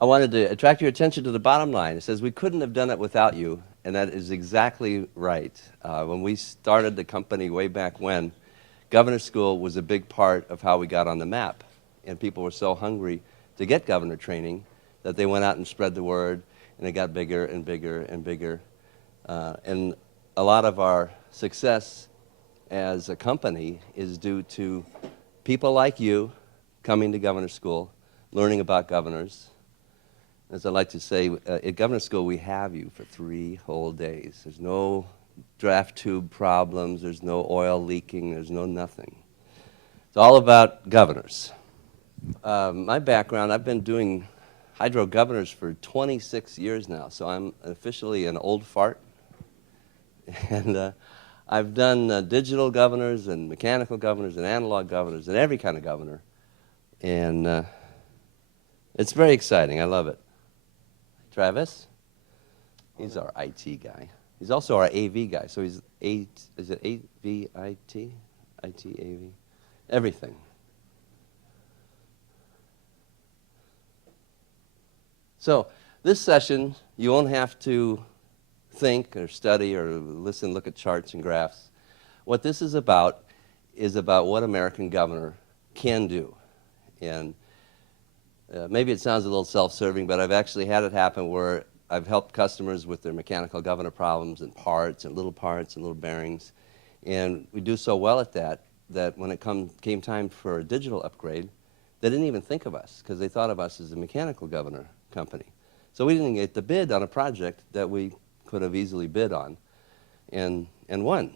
I wanted to attract your attention to the bottom line. It says we couldn't have done it without you, and that is exactly right. When we started the company way back when, Governor School was a big part of how we got on the map, and people were so hungry to get governor training that they went out and spread the word, and it got bigger and bigger and bigger. And a lot of our success as a company is due to people like you coming to Governor School, learning about governors. As I like to say, at Governor School, we have you for 3 whole days. There's no draft tube problems, there's no oil leaking, there's no nothing. It's all about governors. My background, I've been doing hydro governors for 26 years now, so I'm officially an old fart. And I've done digital governors and mechanical governors and analog governors and every kind of governor. And it's very exciting. I love it. Travis, he's our IT guy. He's also our AV guy. So he's is it AV, IT, AV, everything. So this session, you won't have to think or study or listen, look at charts and graphs. What this is about what American governor can do. And maybe it sounds a little self-serving, but I've actually had it happen where I've helped customers with their mechanical governor problems and little bearings. And we do so well at that when it came time for a digital upgrade, they didn't even think of us because they thought of us as a mechanical governor company. So we didn't get the bid on a project that we could have easily bid on and won.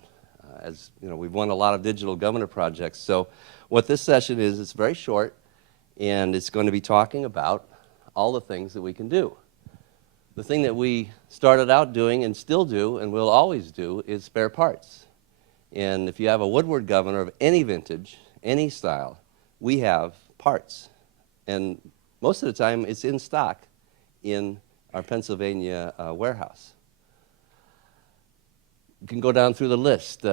As you know, we've won a lot of digital governor projects. So what this session is, it's very short, and it's going to be talking about all the things that we can do. The thing that we started out doing and still do and will always do is spare parts. And if you have a Woodward governor of any vintage, any style, we have parts. And most of the time, it's in stock in our Pennsylvania warehouse. You can go down through the list.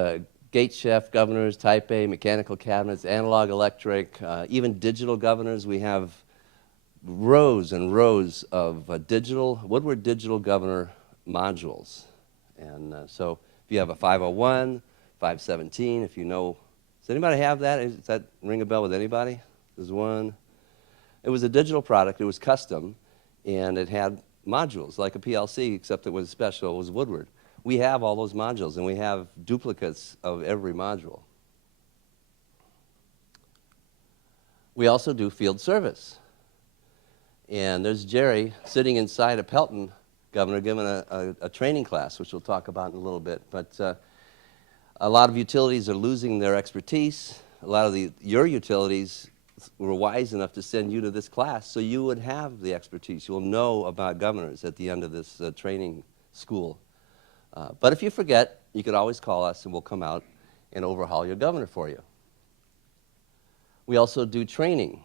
Gate chef governors, type A, mechanical cabinets, analog electric, even digital governors. We have rows and rows of Woodward digital governor modules. And so if you have a 501, 517, if you know, does anybody have that? Does that ring a bell with anybody? There's one. It was a digital product. It was custom, and it had modules like a PLC, except it was special. It was Woodward. We have all those modules, and we have duplicates of every module. We also do field service. And there's Jerry sitting inside a Pelton governor giving a training class, which we'll talk about in a little bit. But a lot of utilities are losing their expertise. A lot of your utilities were wise enough to send you to this class so you would have the expertise. You will know about governors at the end of this training school. But if you forget, you could always call us and we'll come out and overhaul your governor for you. We also do training.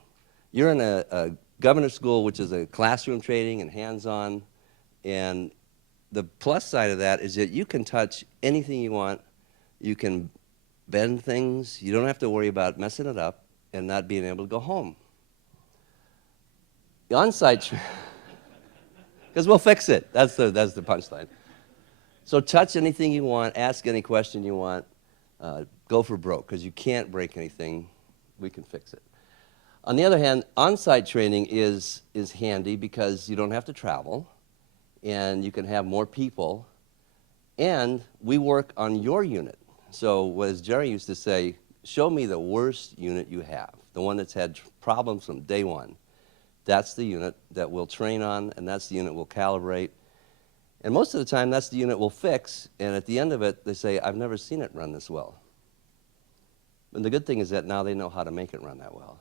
You're in a governor school, which is a classroom training and hands-on, and the plus side of that is that you can touch anything you want. You can bend things. You don't have to worry about messing it up and not being able to go home. The on-site, because we'll fix it. That's the punchline. So touch anything you want, ask any question you want, go for broke, because you can't break anything. We can fix it. On the other hand, on-site training is handy because you don't have to travel, and you can have more people, and we work on your unit. So as Jerry used to say, show me the worst unit you have, the one that's had problems from day one. That's the unit that we'll train on, and that's the unit we'll calibrate. And most of the time, that's the unit we'll fix, and at the end of it, they say, I've never seen it run this well. And the good thing is that now they know how to make it run that well.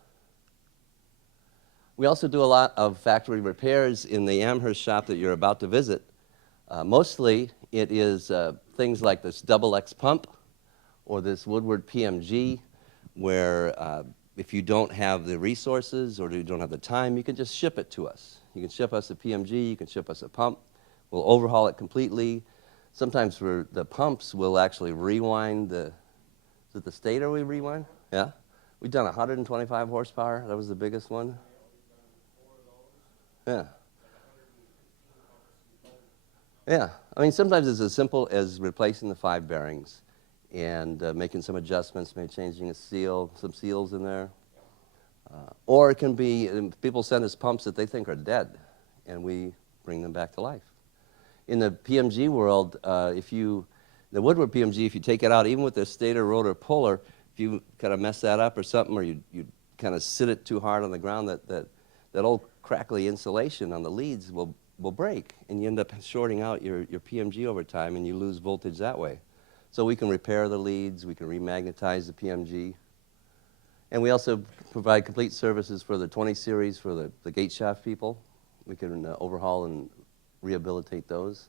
We also do a lot of factory repairs in the Amherst shop that you're about to visit. Mostly, it is things like this double X pump or this Woodward PMG, where if you don't have the resources or you don't have the time, you can just ship it to us. You can ship us a PMG, you can ship us a pump. We'll overhaul it completely. Sometimes for the pumps, we'll actually rewind is it the stator we rewind? Yeah. We've done 125 horsepower. That was the biggest one. Yeah. Yeah, I mean, sometimes it's as simple as replacing the 5 bearings and making some adjustments, maybe changing a seal, some seals in there. Or it can be, people send us pumps that they think are dead, and we bring them back to life. In the PMG world, the Woodward PMG, if you take it out, even with the stator rotor puller, if you kind of mess that up or something, or you kind of sit it too hard on the ground, that old crackly insulation on the leads will break, and you end up shorting out your PMG over time, and you lose voltage that way. So we can repair the leads, we can remagnetize the PMG, and we also provide complete services for the 20 series for the gate shaft people. We can overhaul and rehabilitate those.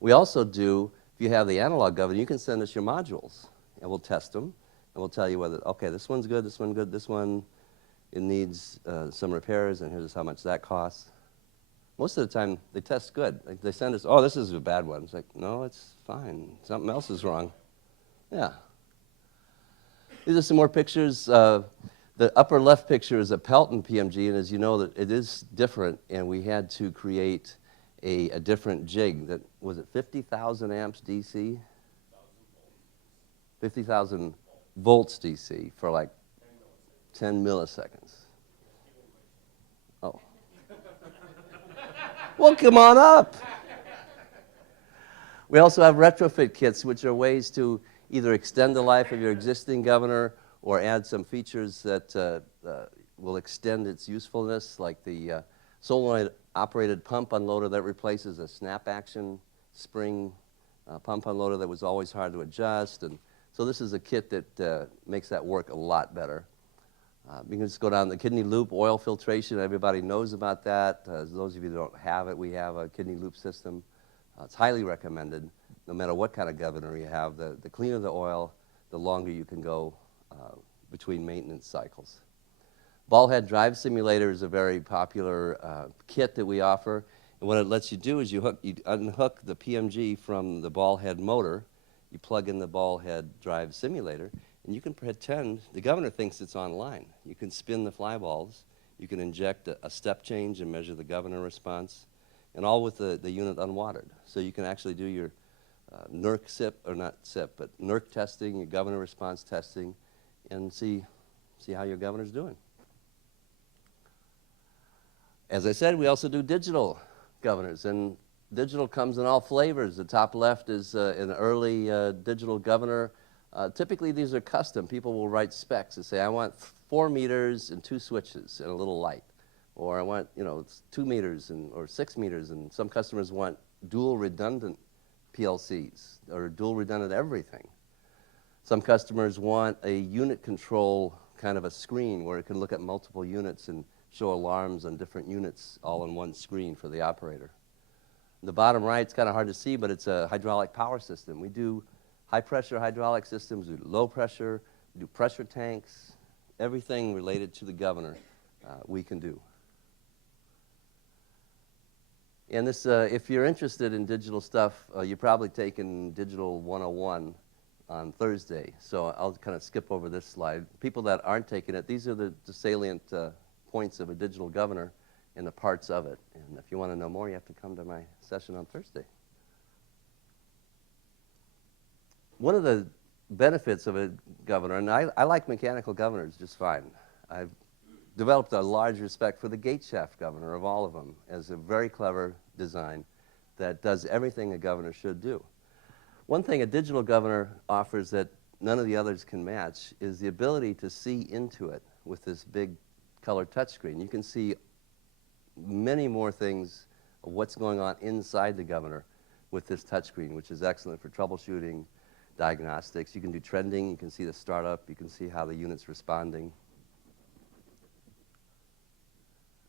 We also do, if you have the analog governor, you can send us your modules, and we'll test them, and we'll tell you whether, okay, this one's good, this one good, this one, it needs some repairs, and here's how much that costs. Most of the time, they test good. Like they send us, oh, this is a bad one. It's like, no, it's fine. Something else is wrong. Yeah. These are some more pictures. The upper left picture is a Pelton PMG, and as you know, that it is different, and we had to create a different jig that, was it 50,000 amps DC? 50,000 volts DC for like 10 milliseconds. Oh. Well, come on up. We also have retrofit kits, which are ways to either extend the life of your existing governor or add some features that will extend its usefulness, like the solenoid-operated pump unloader that replaces a snap-action spring pump unloader that was always hard to adjust. And so this is a kit that makes that work a lot better. You can just go down the kidney loop, oil filtration. Everybody knows about that. Those of you that don't have it, we have a kidney loop system. It's highly recommended, no matter what kind of governor you have. The cleaner the oil, the longer you can go between maintenance cycles. Ball head drive simulator is a very popular kit that we offer. And what it lets you do is you unhook the PMG from the ball head motor, you plug in the ball head drive simulator, and you can pretend the governor thinks it's online. You can spin the fly balls, you can inject a step change and measure the governor response, and all with the unit unwatered. So you can actually do your NERC SIP, or not SIP, but NERC testing, your governor response testing, and see how your governor's doing. As I said, we also do digital governors, and digital comes in all flavors. The top left is an early digital governor. Typically, these are custom. People will write specs and say, I want 4 meters and 2 switches and a little light. Or I want, it's 2 meters or 6 meters, and some customers want dual redundant PLCs or dual redundant everything. Some customers want a unit control kind of a screen where it can look at multiple units and show alarms on different units all on one screen for the operator. The bottom right, it's kind of hard to see, but it's a hydraulic power system. We do high-pressure hydraulic systems, we do low pressure, we do pressure tanks, everything related to the governor we can do. And this, if you're interested in digital stuff, you're probably taking Digital 101 on Thursday, so I'll kind of skip over this slide. People that aren't taking it, these are the salient points of a digital governor and the parts of it. And if you want to know more, you have to come to my session on Thursday. One of the benefits of a governor, and I like mechanical governors just fine. I've developed a large respect for the gate shaft governor of all of them as a very clever design that does everything a governor should do. One thing a digital governor offers that none of the others can match is the ability to see into it with this big color touchscreen. You can see many more things of what's going on inside the governor with this touchscreen, which is excellent for troubleshooting, diagnostics. You can do trending, you can see the startup, you can see how the unit's responding.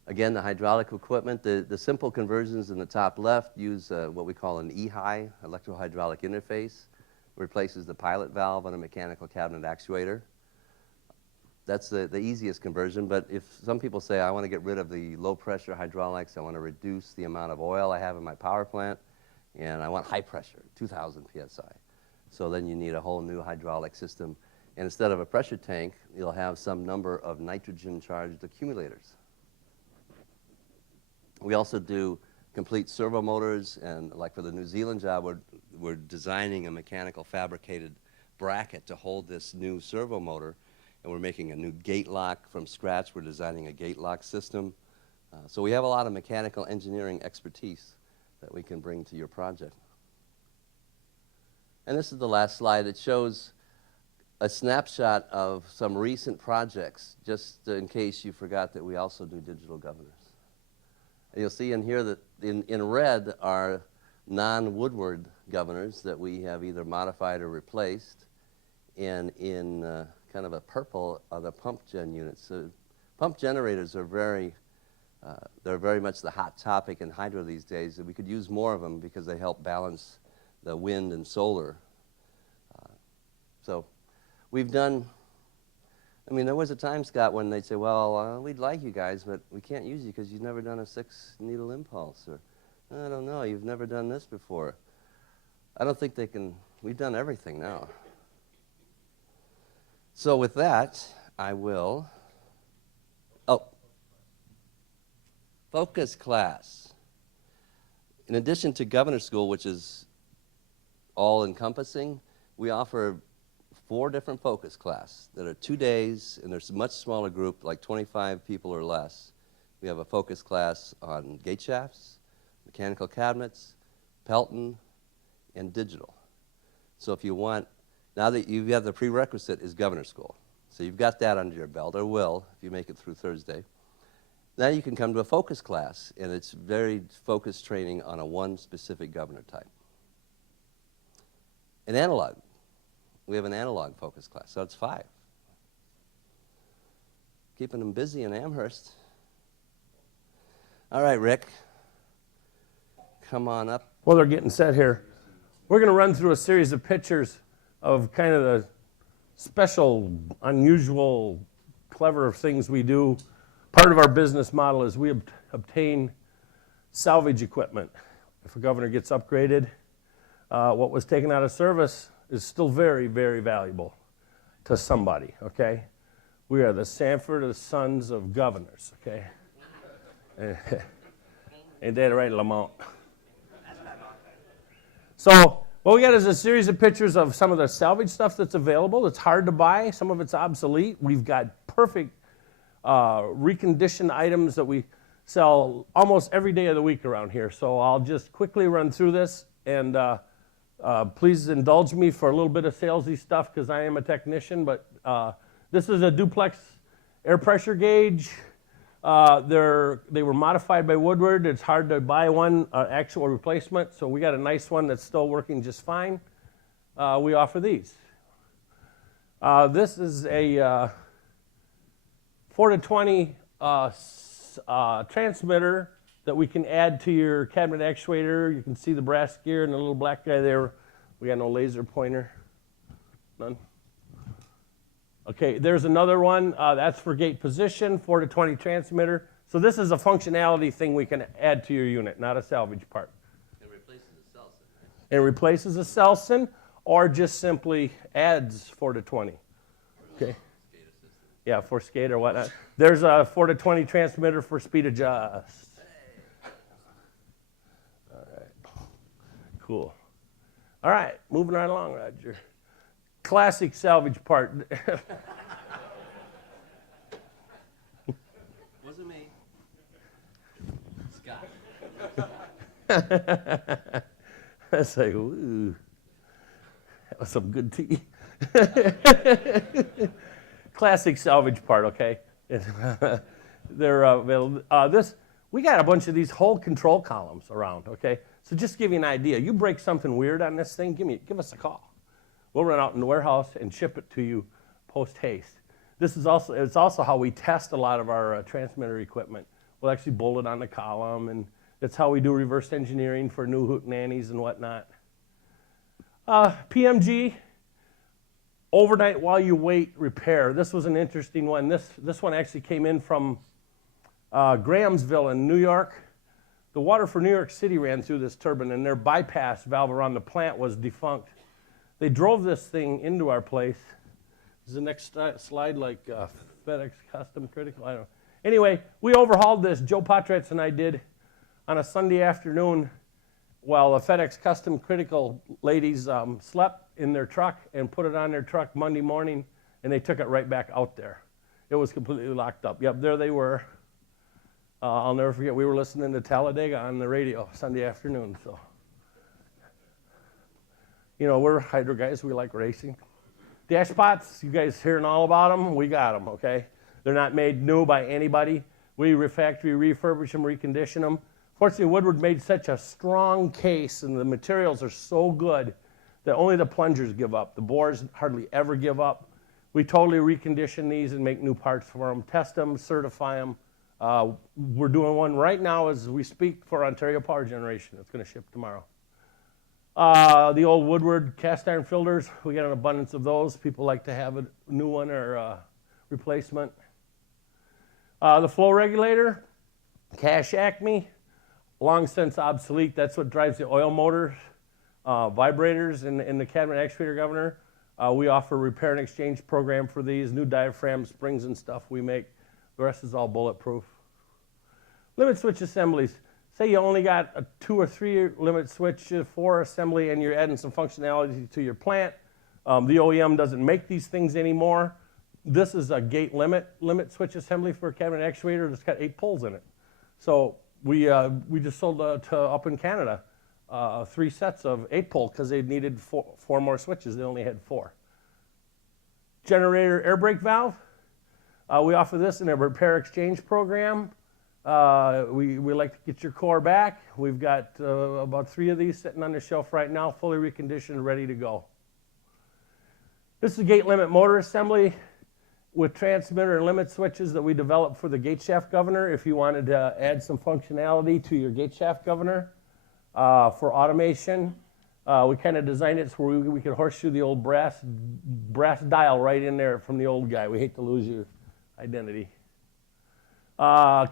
Again, the hydraulic equipment, the simple conversions in the top left use what we call an EHI, electro-hydraulic interface, replaces the pilot valve on a mechanical cabinet actuator. That's the easiest conversion, but if some people say, I want to get rid of the low pressure hydraulics, I want to reduce the amount of oil I have in my power plant, and I want high pressure, 2,000 PSI. So then you need a whole new hydraulic system. And instead of a pressure tank, you'll have some number of nitrogen-charged accumulators. We also do complete servo motors, and like for the New Zealand job, we're designing a mechanical fabricated bracket to hold this new servo motor, and we're making a new gate lock from scratch. We're designing a gate lock system. So we have a lot of mechanical engineering expertise that we can bring to your project. And this is the last slide. It shows a snapshot of some recent projects, just in case you forgot that we also do digital governors. And you'll see in here that in red are non-Woodward governors that we have either modified or replaced, and in kind of a purple are the pump gen units. So pump generators are they're very much the hot topic in hydro these days, and we could use more of them because they help balance the wind and solar. So we've done, I mean, there was a time, Scott, when they'd say, well, we'd like you guys, but we can't use you because you've never done a 6-needle impulse, or I don't know, you've never done this before. I don't think they can, we've done everything now. So with that, I will, focus class. In addition to Governor School, which is all-encompassing, we offer 4 different focus class that are 2 days, and there's a much smaller group, like 25 people or less. We have a focus class on gate shafts, mechanical cabinets, Pelton, and digital. So if you want, now that you have the prerequisite is Governor School. So you've got that under your belt, or will, if you make it through Thursday. Now you can come to a focus class, and it's very focused training on one specific governor type. An analog. We have an analog focus class, so it's 5. Keeping them busy in Amherst. All right, Rick, come on up. While they're getting set here, we're going to run through a series of pictures of kind of the special, unusual, clever things we do. Part of our business model is we obtain salvage equipment. If a governor gets upgraded, what was taken out of service is still very, very valuable to somebody, okay? We are the Sanford Sons of Governors, okay? Ain't that right, Lamont? So what we got is a series of pictures of some of the salvage stuff that's available. It's hard to buy. Some of it's obsolete. We've got perfect reconditioned items that we sell almost every day of the week around here. So I'll just quickly run through this, and please indulge me for a little bit of salesy stuff because I am a technician, but this is a duplex air pressure gauge. They were modified by Woodward. It's hard to buy one actual replacement, so we got a nice one that's still working just fine. We offer these. This is a 4-20 transmitter that we can add to your cabinet actuator. You can see the brass gear and the little black guy there. We got no laser pointer. None. Okay, there's another one. That's for gate position, 4-20 transmitter. So this is a functionality thing we can add to your unit, not a salvage part. It replaces a Selson, right? It replaces a Selson or just simply adds 4-20. Okay. Yeah, for skate or whatnot. There's a 4-20 transmitter for speed adjust. All right. Cool. All right, moving right along, Roger. Classic salvage part. Wasn't me. Scott. That's like, ooh. That was some good tea. Classic salvage part, okay? They're available. We got a bunch of these whole control columns around, okay? So just to give you an idea, you break something weird on this thing, give us a call. We'll run out in the warehouse and ship it to you post haste. It's also how we test a lot of our transmitter equipment. We'll actually bolt it on the column, and that's how we do reverse engineering for new hootenannies and whatnot. PMG. Overnight while you wait repair. This was an interesting one. This one actually came in from Grahamsville in New York. The water for New York City ran through this turbine, and their bypass valve around the plant was defunct. They drove this thing into our place. Is the next slide like FedEx Custom Critical? I don't know. Anyway, we overhauled this. Joe Potratz and I did. on a Sunday afternoon while the FedEx Custom Critical ladies slept in their truck and put it on their truck Monday morning, and they took it right back out there. It was completely locked up. Yep, there they were. I'll never forget, we were listening to Talladega on the radio Sunday afternoon. So, you know, we're hydro guys. We like racing. Dashpots, you guys hearing all about them? We got them, okay? They're not made new by anybody. We factory refurbish them, recondition them. Fortunately, Woodward made such a strong case, and the materials are so good that only the plungers give up. The bores hardly ever give up. We totally recondition these and make new parts for them, test them, certify them. We're doing one right now as we speak for Ontario Power Generation. It's going to ship tomorrow. The old Woodward cast iron filters, we got an abundance of those. People like to have a new one or a replacement. The flow regulator, Cash Acme, long since obsolete. That's what drives the oil motors, vibrators in the cabinet actuator governor. We offer a repair and exchange program for these, new diaphragm springs and stuff we make. The rest is all bulletproof. Limit switch assemblies. Say you only got a 2 or 3 limit switch for assembly and you're adding some functionality to your plant. The OEM doesn't make these things anymore. This is a gate limit switch assembly for a cabinet actuator that's got 8 poles in it. So we just sold to up in Canada 3 sets of 8 pole because they needed 4 more switches. They only had 4. Generator air brake valve. We offer this in a repair exchange program. We like to get your core back. We've got about 3 of these sitting on the shelf right now, fully reconditioned, ready to go. This is a gate limit motor assembly with transmitter and limit switches that we developed for the gate shaft governor. If you wanted to add some functionality to your gate shaft governor for automation, we kind of designed it so we could horseshoe the old brass dial right in there from the old guy. We hate to lose your identity.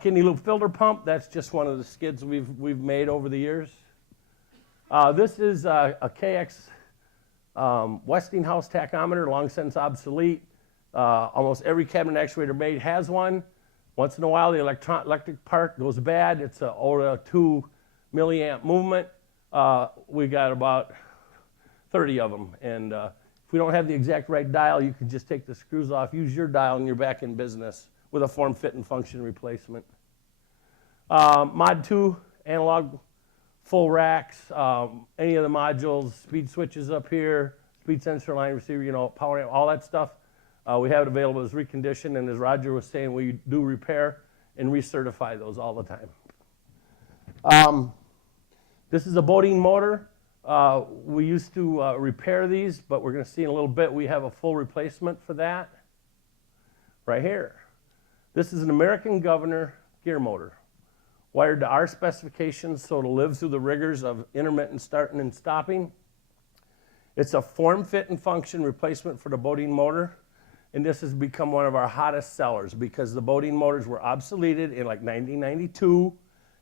Kidney loop filter pump, that's just one of the skids we've made over the years. This is a KX Westinghouse tachometer, long since obsolete. Almost every cabinet actuator made has one. Once in a while, the electric part goes bad. It's an OTA 2 milliamp movement. We got about 30 of them. And if we don't have the exact right dial, you can just take the screws off, use your dial, and you're back in business with a form, fit, and function replacement. Mod 2, analog full racks, any of the modules, speed switches up here, speed sensor, line receiver, you know, power amp, all that stuff. We have it available as reconditioned, and as Roger was saying, we do repair and recertify those all the time. This is a Bodine motor. We used to repair these, but we're going to see in a little bit we have a full replacement for that right here. This is an American Governor gear motor, wired to our specifications so it'll live through the rigors of intermittent starting and stopping. It's a form, fit, and function replacement for the Bodine motor, and this has become one of our hottest sellers because the Bodine motors were obsoleted in like 1992,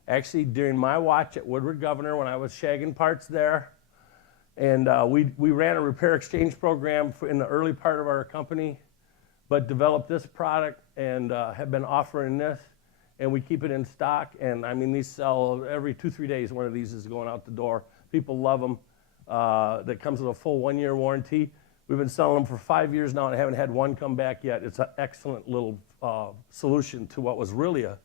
actually during my watch at Woodward Governor when I was shagging parts there. And we ran a repair exchange program in the early part of our company, but developed this product and have been offering this, and we keep it in stock. And I mean, these sell every 2-3 days. One of these is going out the door. People love them. That comes with a full 1-year warranty. We've been selling them for 5 years now and haven't had one come back yet. It's an excellent little solution to what was really a.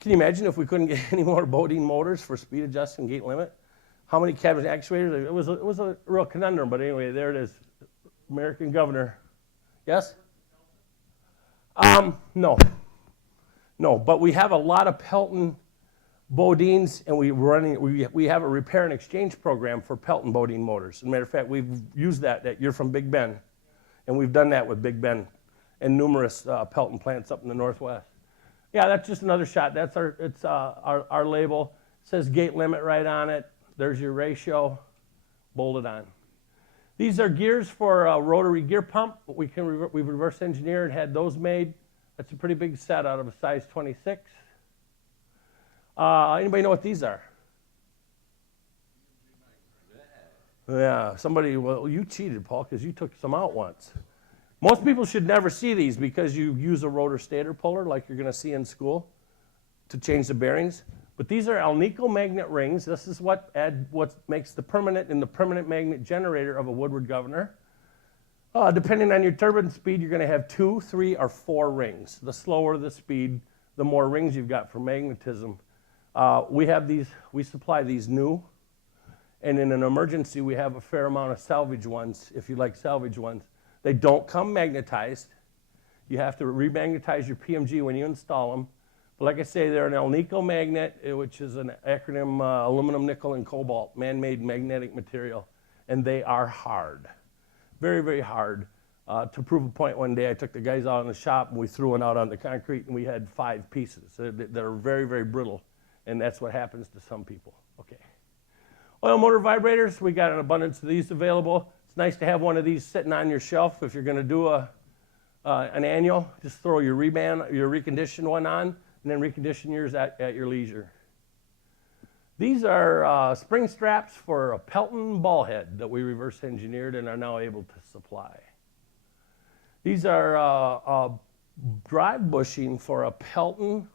Can you imagine if we couldn't get any more Bodine motors for speed adjust and gate limit? How many cabinet actuators? It was a real conundrum, but anyway, there it is. American Governor. Yes? No, but we have a lot of Pelton Bodines, and we have a repair and exchange program for Pelton Bodine motors. As a matter of fact, we've used that. You're from Big Bend, and we've done that with Big Bend and numerous Pelton plants up in the Northwest. Yeah, that's just another shot. That's our label. It says gate limit right on it. There's your ratio, bolted on. These are gears for a rotary gear pump. We've reverse engineered, had those made. That's a pretty big set out of a size 26. Anybody know what these are? Yeah, well, you cheated, Paul, because you took some out once. Most people should never see these because you use a rotor stator puller like you're going to see in school to change the bearings. But these are Alnico magnet rings. This is what makes the permanent and the permanent magnet generator of a Woodward Governor. Depending on your turbine speed, you're going to have 2, 3, or 4 rings. The slower the speed, the more rings you've got for magnetism. We supply these new, and in an emergency, we have a fair amount of salvage ones, if you like salvage ones. They don't come magnetized. You have to remagnetize your PMG when you install them. But like I say, they're an Alnico magnet, which is an acronym aluminum, nickel, and cobalt, man-made magnetic material. And they are hard, very, very hard. To prove a point, one day I took the guys out in the shop and we threw one out on the concrete and we had 5 pieces. They're very, very brittle, and that's what happens to some people. Okay. Oil motor vibrators, we got an abundance of these available. It's nice to have one of these sitting on your shelf if you're going to do an annual. Just throw your reconditioned one on, and then recondition yours at your leisure. These are spring straps for a Pelton ball head that we reverse engineered and are now able to supply. These are drive bushing for a Pelton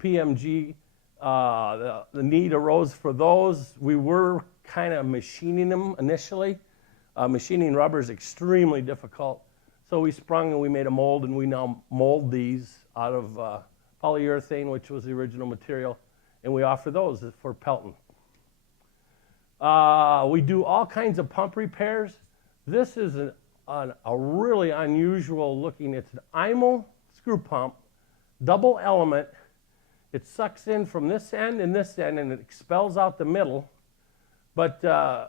PMG. The need arose for those. We were kind of machining them initially. Machining rubber is extremely difficult. So we sprung and we made a mold, and we now mold these out of polyurethane, which was the original material, and we offer those for Pelton. We do all kinds of pump repairs. This is a really unusual looking, it's an IMO screw pump, double element. It sucks in from this end and this end, and it expels out the middle. But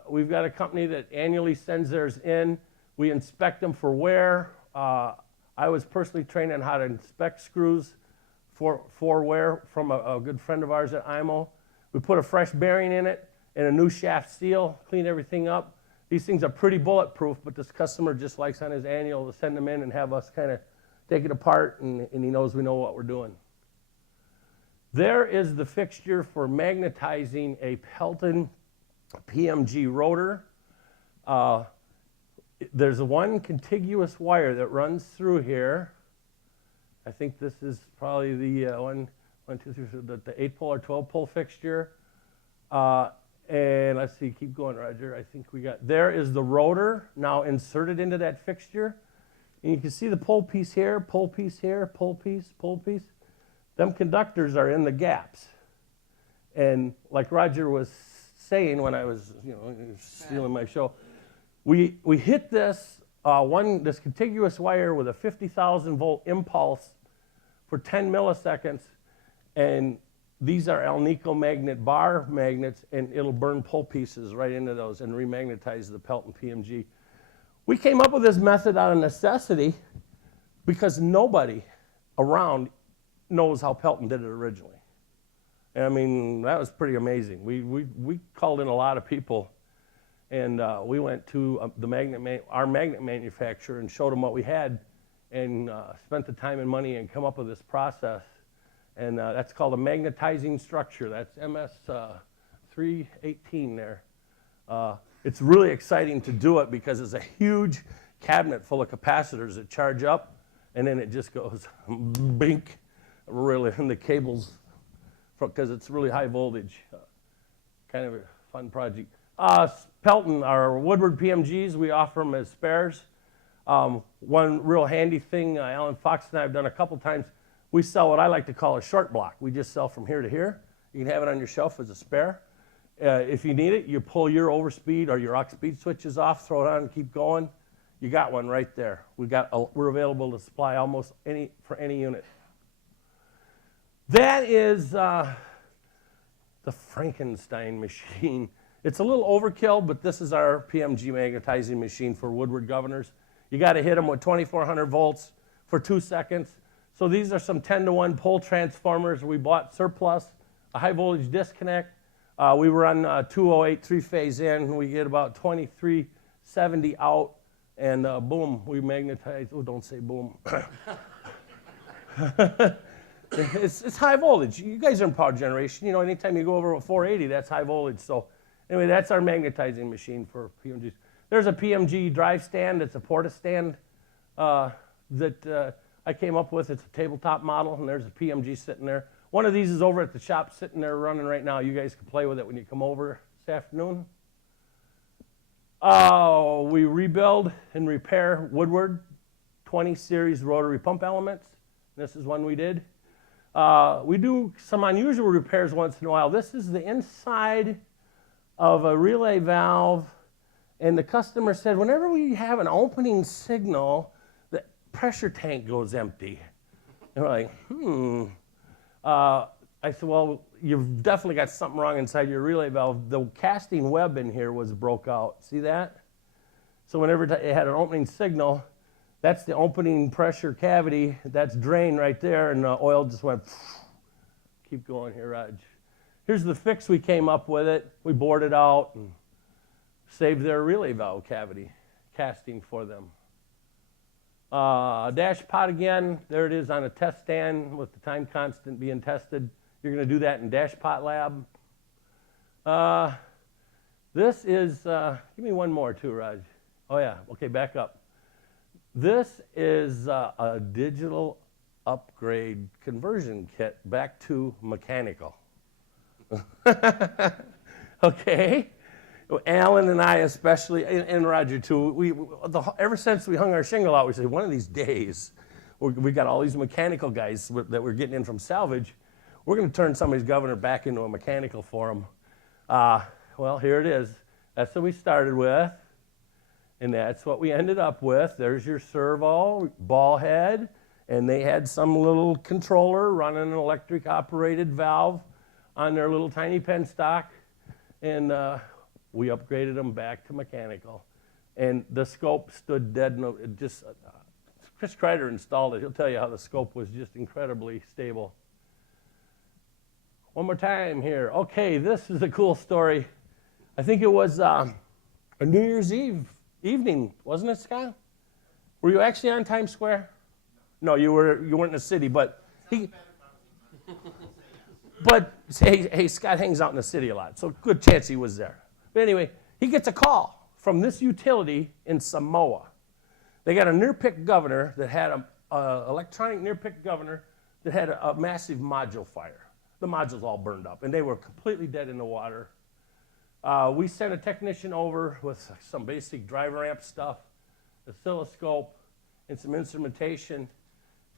we've got a company that annually sends theirs in. We inspect them for wear. I was personally trained on how to inspect screws for wear from a good friend of ours at IMO. We put a fresh bearing in it and a new shaft seal, clean everything up. These things are pretty bulletproof, but this customer just likes on his annual to send them in and have us kind of take it apart, and he knows we know what we're doing. There is the fixture for magnetizing a Pelton PMG rotor. There's one contiguous wire that runs through here. I think this is probably the the 8-pole or 12-pole fixture. And let's see, keep going, Roger. I think there is the rotor now inserted into that fixture. And you can see the pole piece here, pole piece here, pole piece, pole piece. Them conductors are in the gaps. And like Roger was saying when I was, stealing my show, we hit this this contiguous wire with a 50,000 volt impulse for 10 milliseconds, and these are Alnico magnet bar magnets, and it'll burn pole pieces right into those and remagnetize the Pelton PMG. We came up with this method out of necessity because nobody around knows how Pelton did it originally. And I mean, that was pretty amazing. We called in a lot of people, and we went to our magnet manufacturer and showed them what we had, and spent the time and money and come up with this process. And that's called a magnetizing structure. That's MS318 there. It's really exciting to do it because it's a huge cabinet full of capacitors that charge up, and then it just goes bink, really, in the cables, because it's really high voltage. Kind of a fun project. Pelton, our Woodward PMGs, we offer them as spares. One real handy thing, Alan Fox and I have done a couple times, we sell what I like to call a short block. We just sell from here to here. You can have it on your shelf as a spare. If you need it, you pull your overspeed or your aux speed switches off, throw it on, and keep going. You got one right there. We're available to supply almost for any unit. That is the Frankenstein machine. It's a little overkill, but this is our PMG magnetizing machine for Woodward Governors. You got to hit them with 2400 volts for 2 seconds. So these are some 10-to-1 pole transformers. We bought surplus, a high voltage disconnect. We run 208 3-phase in. We get about 2370 out, and boom, we magnetize. Oh, don't say boom. It's high voltage. You guys are in power generation. Anytime you go over a 480, that's high voltage. So anyway, that's our magnetizing machine for PMGs. There's a PMG drive stand. It's a Porta stand that I came up with. It's a tabletop model, and there's a PMG sitting there. One of these is over at the shop sitting there running right now. You guys can play with it when you come over this afternoon. We rebuild and repair Woodward 20 series rotary pump elements. This is one we did. We do some unusual repairs once in a while. This is the inside of a relay valve, and the customer said, whenever we have an opening signal, the pressure tank goes empty. And we're like, I said, well, you've definitely got something wrong inside your relay valve. The casting web in here was broke out. See that? So whenever it had an opening signal, that's the opening pressure cavity. That's drain right there, and the oil just went. Keep going here, Raj. Here's the fix we came up with it. We bored it out and saved their relay valve cavity casting for them. Dash pot again. There it is on a test stand with the time constant being tested. You're going to do that in Dash Pot Lab. This is, give me one more too, Raj. Oh yeah, okay, back up. This is a digital upgrade conversion kit back to mechanical. Okay? Alan and I especially, and Roger too, ever since we hung our shingle out, we said one of these days, we got all these mechanical guys that we're getting in from salvage. We're going to turn somebody's governor back into a mechanical for them. Well, here it is. That's what we started with, and that's what we ended up with. There's your servo, ball head, and they had some little controller running an electric-operated valve on their little tiny penstock, and we upgraded them back to mechanical. And the scope stood dead. Chris Kreider installed it. He'll tell you how the scope was just incredibly stable. One more time here. Okay, this is a cool story. I think it was a New Year's Eve evening, wasn't it, Scott? Were you actually on Times Square? No, you weren't in the city, but hey, Scott hangs out in the city a lot, so good chance he was there. But anyway, he gets a call from this utility in Samoa. They got a near-pick governor that had an electronic near-pick governor that had a massive module fire. The modules all burned up, and they were completely dead in the water. We sent a technician over with some basic driver amp stuff, oscilloscope, and some instrumentation.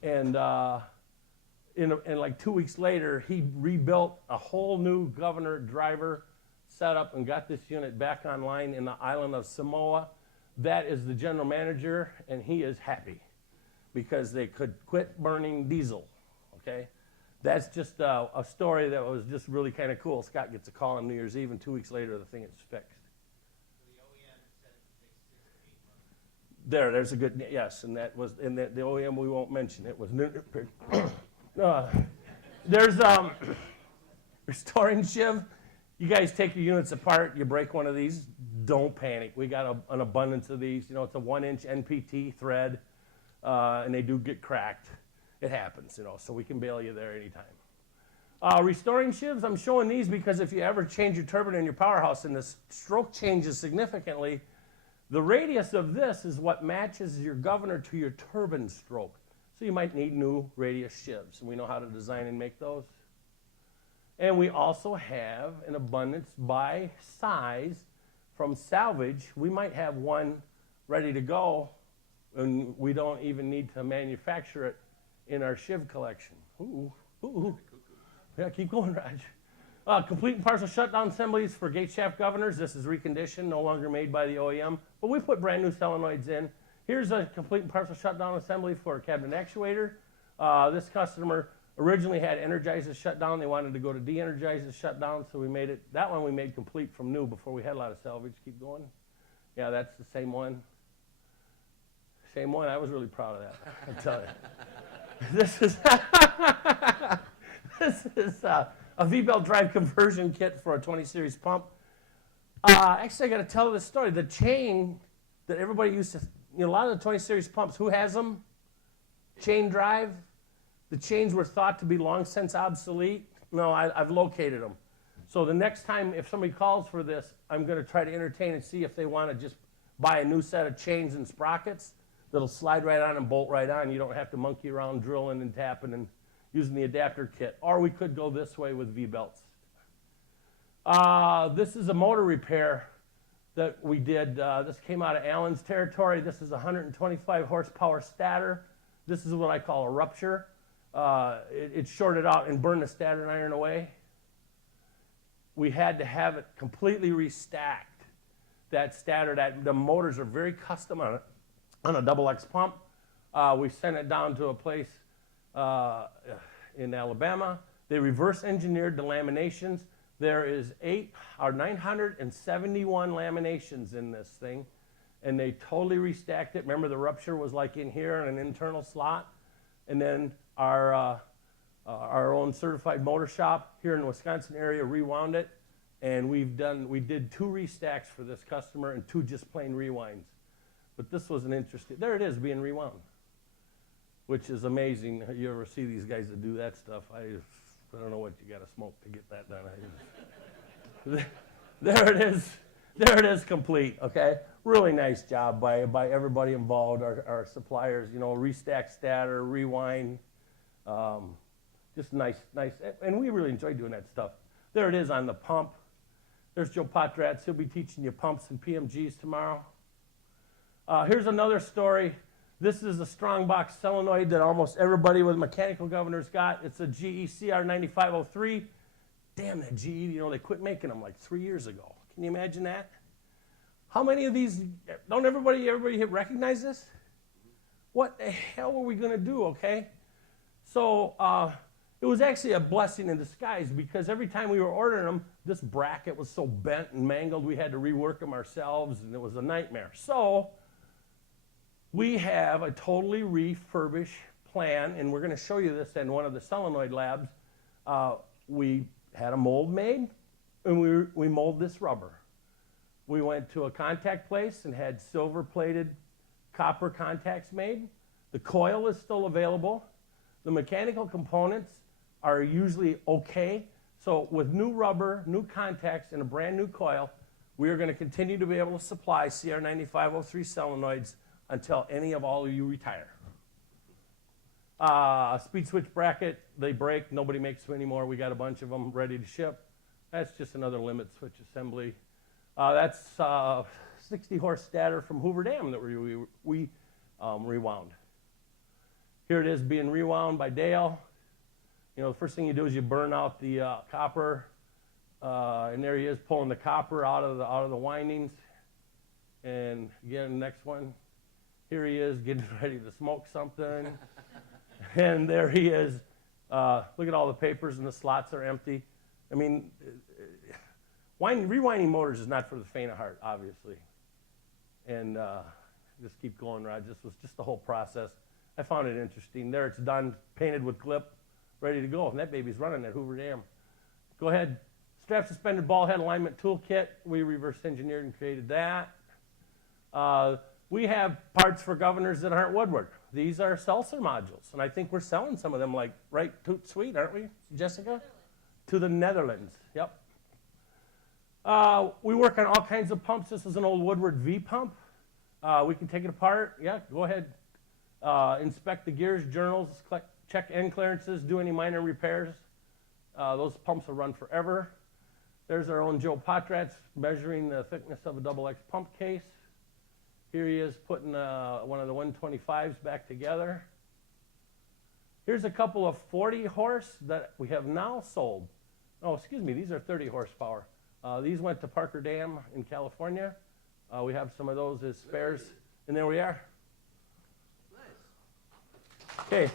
And like 2 weeks later, he rebuilt a whole new governor driver setup and got this unit back online in the island of Samoa. That is the general manager, and he is happy because they could quit burning diesel, okay? That's just a story that was just really kind of cool. Scott gets a call on New Year's Eve, and 2 weeks later, the thing is fixed. The OEM said it takes 6 to 8 months. There's a good, yes, and that was, and the OEM we won't mention. It was, there's restoring shiv. You guys take your units apart, you break one of these, don't panic. We got an abundance of these. You know, it's a 1-inch NPT thread, and they do get cracked. It happens, you know, so we can bail you there anytime. Restoring shivs, I'm showing these because if you ever change your turbine in your powerhouse and the stroke changes significantly, the radius of this is what matches your governor to your turbine stroke. So you might need new radius shivs, and we know how to design and make those. And we also have an abundance by size from salvage. We might have one ready to go, and we don't even need to manufacture it in our shiv collection. Ooh. Yeah, keep going, Raj. Complete and partial shutdown assemblies for gate shaft governors. This is reconditioned, no longer made by the OEM, but we put brand new solenoids in. Here's a complete and partial shutdown assembly for a cabinet actuator. This customer originally had Energizes shut down. They wanted to go to de-Energizes shut down, so we made it. That one we made complete from new before we had a lot of salvage. Keep going. Yeah, that's the same one. Same one. I was really proud of that, I'll tell you. This is a V-belt drive conversion kit for a 20 series pump. Actually, I got to tell this story. The chain that everybody used to, a lot of the 20 series pumps, who has them? Chain drive. The chains were thought to be long since obsolete. No, I've located them. So the next time if somebody calls for this, I'm going to try to entertain and see if they want to just buy a new set of chains and sprockets that'll slide right on and bolt right on. You don't have to monkey around drilling and tapping and using the adapter kit. Or we could go this way with V-belts. This is a motor repair that we did. This came out of Allen's territory. This is a 125 horsepower stator. This is what I call a rupture. It shorted out and burned the stator iron away. We had to have it completely restacked. That stator, the motors are very custom on a double X pump. We sent it down to a place in Alabama. They reverse engineered the laminations. There is 971 laminations in this thing, and they totally restacked it. Remember, the rupture was like in here in an internal slot, and then our own certified motor shop here in the Wisconsin area rewound it, and we did 2 restacks for this customer and 2 just plain rewinds. But this was an interesting. There it is being rewound, which is amazing. You ever see these guys that do that stuff? I don't know what you got to smoke to get that done. There it is. There it is complete, okay? Really nice job by everybody involved, our suppliers, you know, restack stator, rewind. Just nice. And we really enjoy doing that stuff. There it is on the pump. There's Joe Potratz. He'll be teaching you pumps and PMGs tomorrow. Here's another story. This is a strong box solenoid that almost everybody with mechanical governors got. It's a GE CR9503. Damn, that GE, you know, they quit making them like 3 years ago. Can you imagine that? How many of these, don't everybody recognize this? What the hell were we going to do, okay? So it was actually a blessing in disguise because every time we were ordering them, this bracket was so bent and mangled, we had to rework them ourselves, and it was a nightmare. So we have a totally refurbished plan, and we're going to show you this in one of the solenoid labs. We had a mold made, and we mold this rubber. We went to a contact place and had silver-plated copper contacts made. The coil is still available. The mechanical components are usually okay. So with new rubber, new contacts, and a brand new coil, we are going to continue to be able to supply CR9503 solenoids until any of all of you retire. Speed switch bracket, they break. Nobody makes them anymore. We got a bunch of them ready to ship. That's just another limit switch assembly. That's 60 horse stator from Hoover Dam that we rewound. Here it is being rewound by Dale. You know, the first thing you do is you burn out the copper, and there he is pulling the copper out of the windings. And again, next one. Here he is getting ready to smoke something. And there he is. Look at all the papers, and the slots are empty. I mean, rewinding motors is not for the faint of heart, obviously. And just keep going, Rod. This was just the whole process. I found it interesting. There it's done, painted with glip, ready to go. And that baby's running at Hoover Dam. Go ahead. Strap suspended ball head alignment toolkit. We reverse engineered and created that. We have parts for governors that aren't woodwork. These are Seltzer modules, and I think we're selling some of them, like right toot sweet, aren't we, Jessica? To the Netherlands. Yep. We work on all kinds of pumps. This is an old Woodward V pump. We can take it apart. Yeah, go ahead. Inspect the gears, journals, check end clearances, do any minor repairs. Those pumps will run forever. There's our own Joe Potratz measuring the thickness of a double X pump case. Here he is putting one of the 125s back together. Here's a couple of 40 horse that we have now sold. Oh, excuse me, these are 30 horsepower. These went to Parker Dam in California. We have some of those as spares, and there we are. Nice. Okay.